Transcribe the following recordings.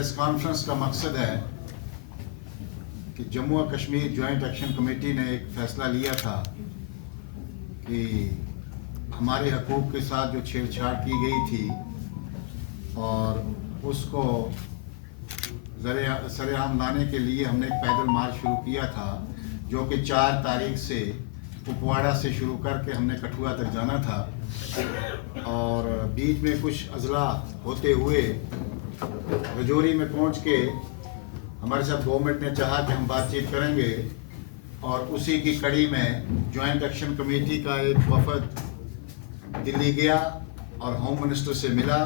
इस कॉन्फ्रेंस का मकसद है कि जम्मू और कश्मीर जॉइंट एक्शन कमेटी ने एक फ़ैसला लिया था कि हमारे हकूक़ के साथ जो छेड़छाड़ की गई थी और उसको सरेआम लाने के लिए हमने एक पैदल मार्च शुरू किया था, जो कि 4 तारीख से कुपवाड़ा से शुरू करके हमने कठुआ तक जाना था। और बीच में कुछ अजला होते हुए रजौरी में पहुंच के हमारे साथ गवर्नमेंट ने चाहा कि हम बातचीत करेंगे, और उसी की कड़ी में जॉइंट एक्शन कमेटी का एक वफद दिल्ली गया और होम मिनिस्टर से मिला,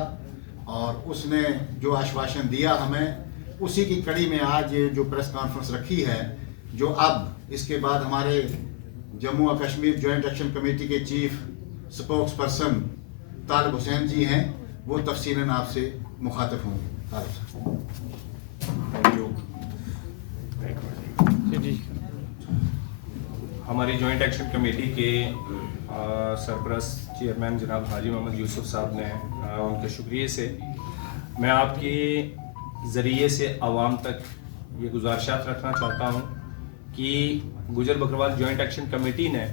और उसने जो आश्वासन दिया हमें, उसी की कड़ी में आज ये जो प्रेस कॉन्फ्रेंस रखी है, जो अब इसके बाद हमारे जम्मू और कश्मीर जॉइंट एक्शन कमेटी के चीफ स्पोक्स पर्सन तालिब हुसैन जी हैं, वो तफसीलन आपसे मुखातिब होंगे। हमारी जॉइंट एक्शन कमेटी के सरपरस्त चेयरमैन जनाब हाजी मोहम्मद यूसुफ साहब ने उनके शुक्रिया से मैं आपके ज़रिए से आवाम तक ये गुजारिशात रखना चाहता हूँ कि गुजर बकरवाल जॉइंट एक्शन कमेटी ने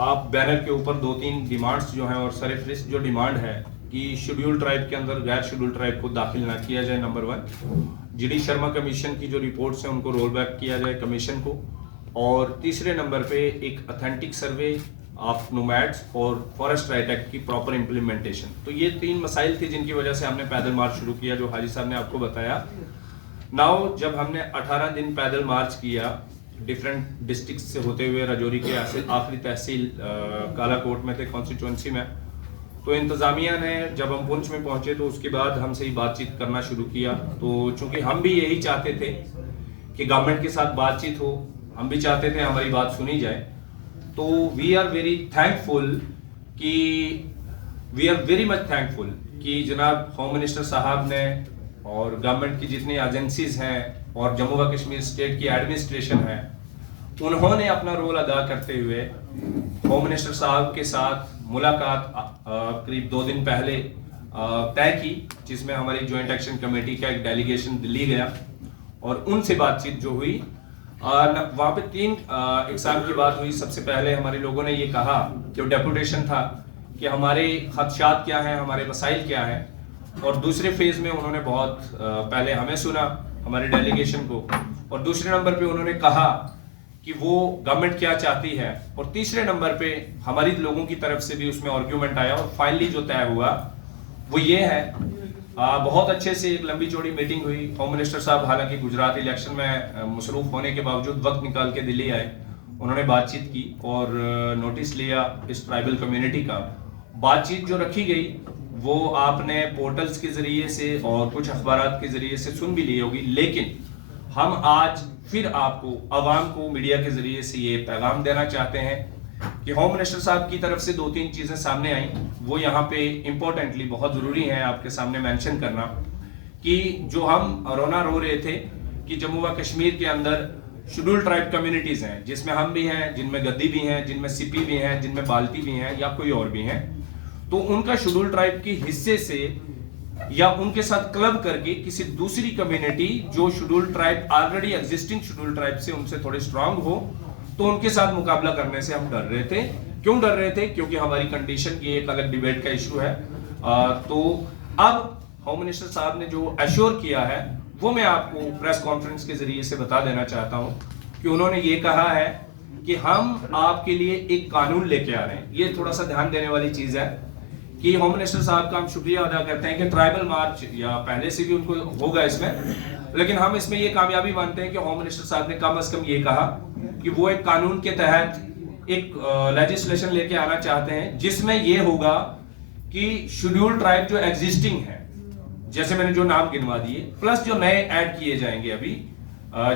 आप बैनर के ऊपर 2-3 डिमांड्स जो हैं, और सरफहरिस्त जो डिमांड है कि शेड्यूल ट्राइब के अंदर गैर शेड्यूल ट्राइब को दाखिल ना किया जाए, नंबर 1। जीडी शर्मा कमीशन की जो रिपोर्ट्स हैं उनको रोल बैक किया जाए कमीशन को, और तीसरे नंबर पे एक ऑथेंटिक सर्वे ऑफ नोमैड्स और फॉरेस्ट राइट एक्ट की प्रॉपर इम्प्लीमेंटेशन। तो ये 3 मसाइल थे जिनकी वजह से हमने पैदल मार्च शुरू किया, जो हाजी साहब ने आपको बताया। नाउ जब हमने 18 दिन पैदल मार्च किया डिफरेंट डिस्ट्रिक्ट से होते हुए, रजौरी के आखिरी तहसील कालाकोट में थे कॉन्स्टिट्यूंसी में, तो इंतज़ामिया ने जब हम पुंछ में पहुंचे तो उसके बाद हमसे ही बातचीत करना शुरू किया। तो चूंकि हम भी यही चाहते थे कि गवर्नमेंट के साथ बातचीत हो, हम भी चाहते थे हमारी बात सुनी जाए, तो we are very much thankful कि जनाब होम मिनिस्टर साहब ने और गवर्नमेंट की जितनी एजेंसीज हैं और जम्मू व कश्मीर स्टेट की एडमिनिस्ट्रेशन है, उन्होंने अपना रोल अदा करते हुए होम मिनिस्टर साहब के साथ मुलाकात करीब 2 दिन पहले तय की, जिसमें हमारी जॉइंट एक्शन कमेटी का एक डेलीगेशन दिल्ली गया और उनसे बातचीत जो हुई, वहाँ पे 3 एग्जाम की बात हुई। सबसे पहले हमारे लोगों ने ये कहा, जो डेपुटेशन था, कि हमारे खदशात क्या हैं, हमारे मसाइल क्या हैं, और दूसरे फेज में उन्होंने बहुत पहले हमें सुना, हमारे डेलीगेशन को, और दूसरे नंबर पे उन्होंने कहा कि वो गवर्नमेंट क्या चाहती है, और तीसरे नंबर पे हमारी लोगों की तरफ से भी उसमें आर्ग्यूमेंट आया, और फाइनली जो तय हुआ वो ये है। बहुत अच्छे से एक लंबी चौड़ी मीटिंग हुई। होम मिनिस्टर साहब हालांकि गुजरात इलेक्शन में मसरूफ होने के बावजूद वक्त निकाल के दिल्ली आए, उन्होंने बातचीत की और नोटिस लिया इस ट्राइबल कम्युनिटी का। बातचीत जो रखी गई वो आपने पोर्टल्स के जरिए से और कुछ अखबारात के जरिए से सुन भी ली होगी, लेकिन हम आज फिर आपको, आवाम को मीडिया के जरिए से ये पैगाम देना चाहते हैं कि होम मिनिस्टर साहब की तरफ से 2-3 चीजें सामने आई, वो यहाँ पे इम्पोर्टेंटली बहुत जरूरी है आपके सामने मेंशन करना, कि जो हम रो रहे थे कि जम्मू व कश्मीर के अंदर शेड्यूल ट्राइब कम्युनिटीज हैं, जिसमें हम भी हैं, जिनमें गद्दी भी हैं, जिनमें सिपी भी हैं, जिनमें बाल्टी भी हैं, या कोई और भी हैं, तो उनका शेड्यूल ट्राइब के हिस्से से या उनके साथ क्लब करके किसी दूसरी कम्युनिटी जो schedule tribe already existing schedule tribe से उनसे थोड़े स्ट्रांग हो, तो उनके साथ मुकाबला करने से हम डर रहे थे। क्यों डर रहे थे? क्योंकि हमारी कंडीशन की एक अलग डिबेट का इशू है। तो अब होम मिनिस्टर साहब ने जो एश्योर किया है वो मैं आपको प्रेस कॉन्फ्रेंस के जरिए से बता देना चाहता हूं कि उन्होंने ये कहा है कि हम आपके लिए एक कानून लेके आ रहे हैं। ये थोड़ा सा ध्यान देने वाली चीज है कि होम मिनिस्टर साहब का हम शुक्रिया अदा करते हैं कि ट्राइबल मार्च या पहले से भी उनको होगा इसमें, लेकिन हम इसमें ये कामयाबी मानते हैं कि होम मिनिस्टर साहब ने कम से कम ये कहा कि वो एक कानून के तहत एक लेजिस्लेशन लेके आना चाहते हैं, जिसमें ये होगा कि शेड्यूल ट्राइब जो एग्जिस्टिंग है, जैसे मैंने जो नाम गिनवा दिए, प्लस जो नए ऐड किए जाएंगे अभी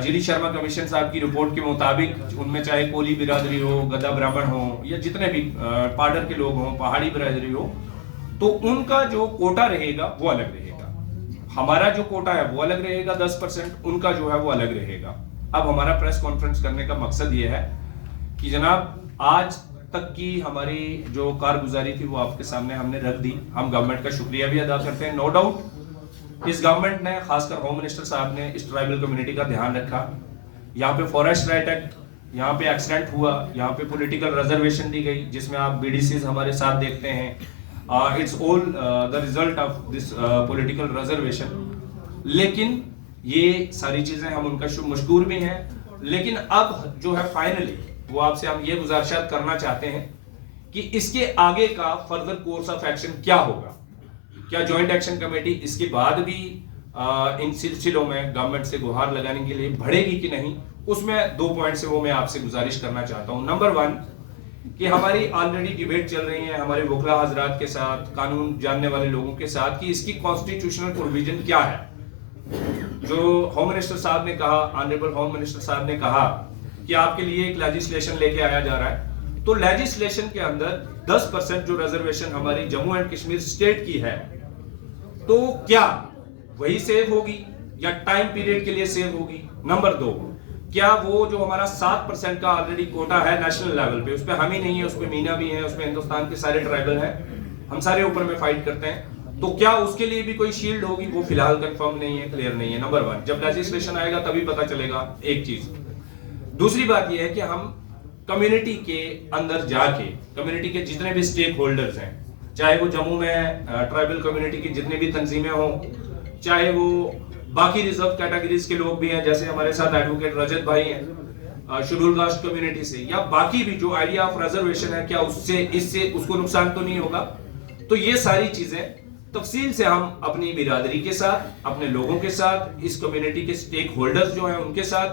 जीडी शर्मा कमीशन साहब की रिपोर्ट के मुताबिक, उनमें चाहे कोली बिरादरी हो, गद्दा ब्राह्मण हो, या जितने भी पाडर के लोग हों, पहाड़ी बिरादरी हो, तो उनका जो कोटा रहेगा वो अलग रहेगा। हमारा जो कोटा है वो अलग रहेगा 10%, उनका जो है वो अलग रहेगा। अब हमारा प्रेस कॉन्फ्रेंस करने का मकसद ये है कि जनाब आज तक की हमारी जो कारगुजारी थी वो आपके सामने हमने रख दी। हम गवर्नमेंट का शुक्रिया भी अदा करते हैं, नो डाउट इस गवर्नमेंट ने, खासकर होम मिनिस्टर साहब ने, इस ट्राइबल कम्युनिटी का ध्यान रखा। यहाँ पे फॉरेस्ट राइट एक्ट, यहाँ पे एक्सीडेंट हुआ, यहाँ पे पॉलिटिकल रिजर्वेशन दी गई, जिसमें आप बीडीसीज हमारे साथ देखते हैं। It's all the result of this political reservation. लेकिन ये सारी चीजें हम उनका मशकूर भी हैं, लेकिन अब जो है फाइनली वो आपसे हम ये गुजारिशात करना चाहते हैं कि इसके आगे का फर्दर कोर्स ऑफ एक्शन क्या होगा। क्या जॉइंट एक्शन कमेटी इसके बाद भी इन सिलसिलों में गवर्नमेंट से गुहार लगाने के लिए बढ़ेगी कि नहीं, उसमें 2 पॉइंट से वो मैं आपसे गुजारिश करना चाहता हूं। नंबर 1 कि हमारी ऑलरेडी डिबेट चल रही है हमारे वकला हजरात के साथ, कानून जानने वाले लोगों के साथ, कि इसकी कॉन्स्टिट्यूशनल प्रोविजन क्या है। जो होम मिनिस्टर साहब ने कहा, ऑनरेबल होम मिनिस्टर साहब ने कहा कि आपके लिए एक लेजिस्लेशन लेके आया जा रहा है, तो लेजिस्लेशन के अंदर 10% जो रिजर्वेशन हमारी जम्मू एंड कश्मीर स्टेट की है, तो क्या वही सेव होगी या टाइम पीरियड के लिए सेव होगी। नंबर 2, क्या वो जो हमारा 7% का ऑलरेडी कोटा है नेशनल लेवल पे, उस पे हम ही नहीं है, उस पे मीना भी है, उसमें हिंदुस्तान के सारे ट्राइबल हैं, हम सारे ऊपर में फाइट करते हैं, तो क्या उसके लिए भी कोई शील्ड होगी, वो फिलहाल कंफर्म नहीं है, क्लियर नहीं है। नंबर 1, जब लेजिस्लेशन आएगा तभी पता चलेगा एक चीज। दूसरी बात यह है कि हम कम्युनिटी के अंदर जाके, कम्युनिटी के जितने भी स्टेक होल्डर्स हैं, चाहे वो जम्मू में ट्राइबल कम्युनिटी की जितनी भी तंजीमें हों, चाहे वो बाकी रिजर्व कैटेगरीज के लोग भी हैं, जैसे हमारे साथ एडवोकेट रजत भाई हैं शेड्यूल कास्ट कम्युनिटी से, या बाकी भी जो आइडिया ऑफ रिजर्वेशन है, क्या उससे इससे उसको नुकसान तो नहीं होगा। तो ये सारी चीजें तफसील से हम अपनी बिरादरी के साथ, अपने लोगों के साथ, इस कम्युनिटी के स्टेक होल्डर्स जो हैं उनके साथ,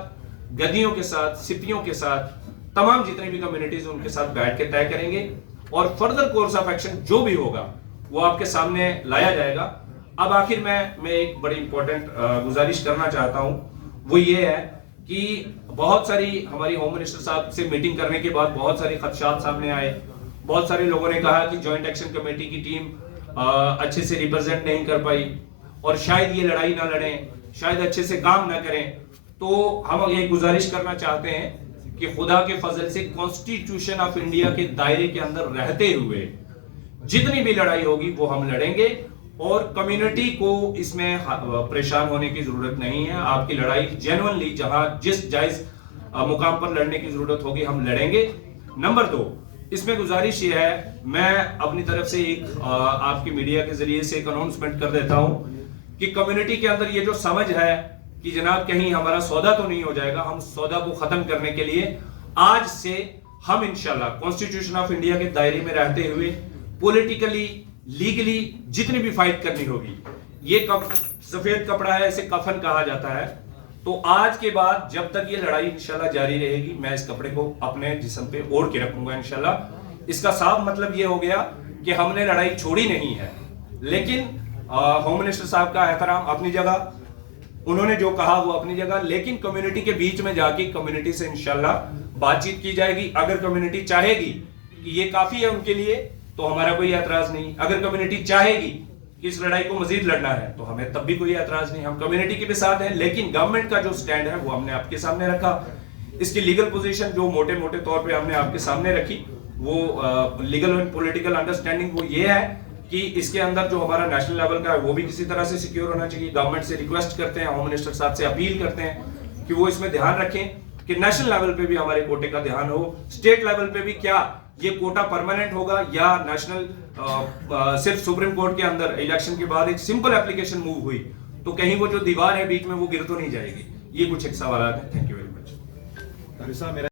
गदियों के साथ, सिपियों के साथ, तमाम जितनी भी कम्युनिटीज उनके साथ बैठ के तय करेंगे, और फर्दर कोर्स ऑफ एक्शन जो भी होगा वो आपके सामने लाया जाएगा। अब आखिर मैं एक बड़ी इंपॉर्टेंट गुजारिश करना चाहता हूं, वो ये है कि बहुत सारी हमारी होम मिनिस्टर साहब से मीटिंग करने के बाद बहुत सारी खदशात सामने आए। बहुत सारे लोगों ने कहा कि जॉइंट एक्शन कमेटी की टीम अच्छे से रिप्रेजेंट नहीं कर पाई, और शायद ये लड़ाई ना लड़ें, शायद अच्छे से काम ना करें। तो हम ये गुजारिश करना चाहते हैं कि खुदा के फजल से कॉन्स्टिट्यूशन ऑफ इंडिया के दायरे के अंदर रहते हुए जितनी भी लड़ाई होगी वो हम लड़ेंगे, और कम्युनिटी को इसमें परेशान होने की जरूरत नहीं है। आपकी लड़ाई जेन्युइनली जहां जिस जायज मुकाम पर लड़ने की जरूरत होगी हम लड़ेंगे। नंबर 2, इसमें गुजारिश ये है, मैं अपनी तरफ से एक आपकी मीडिया के जरिए से एक अनाउंसमेंट कर देता हूं कि कम्युनिटी के अंदर ये जो समझ है कि जनाब कहीं हमारा सौदा तो नहीं हो जाएगा, हम सौदा को खत्म करने के लिए आज से हम इंशाल्लाह कॉन्स्टिट्यूशन ऑफ इंडिया के दायरे में रहते हुए पॉलिटिकली, लीगली जितनी भी फाइट करनी होगी, ये सफेद कपड़ा है, इसे कफन कहा जाता है, तो आज के बाद जब तक ये लड़ाई इंशाल्लाह जारी रहेगी, मैं इस कपड़े को अपने जिस्म पे ओढ़ के रखूंगा इंशाल्लाह। इसका साफ मतलब ये हो गया कि हमने लड़ाई छोड़ी नहीं है, लेकिन होम मिनिस्टर साहब का एहतराम अपनी जगह, उन्होंने जो कहा वो अपनी जगह, लेकिन कम्युनिटी के बीच में जाके कम्युनिटी से इंशाल्लाह बातचीत की जाएगी। अगर कम्युनिटी चाहेगी कि ये काफी है उनके लिए तो हमारा कोई एतराज नहीं, अगर कम्युनिटी चाहेगी कि इस लड़ाई को मजीद लड़ना है तो हमें तब भी कोई एतराज नहीं, हम कम्युनिटी के भी साथ हैं। लेकिन गवर्नमेंट का जो स्टैंड है वो हमने आपके सामने रखा, इसकी लीगल पोजीशन जो मोटे मोटे तौर पे हमने आपके सामने रखी, वो लीगल एंड पॉलिटिकल अंडरस्टैंडिंग वो ये है कि इसके अंदर जो हमारा नेशनल लेवल का है वो भी किसी तरह से सिक्योर होना चाहिए। गवर्नमेंट से रिक्वेस्ट करते हैं, होम मिनिस्टर साहब से अपील करते हैं कि वो इसमें ध्यान रखें कि नेशनल लेवल पे भी हमारे कोटे का ध्यान हो, स्टेट लेवल पे भी क्या ये कोटा परमानेंट होगा या नेशनल सिर्फ सुप्रीम कोर्ट के अंदर इलेक्शन के बाद एक सिंपल एप्लीकेशन मूव हुई तो कहीं वो जो दीवार है बीच में वो गिर तो नहीं जाएगी। ये कुछ एक सवाल है। Thank you very much.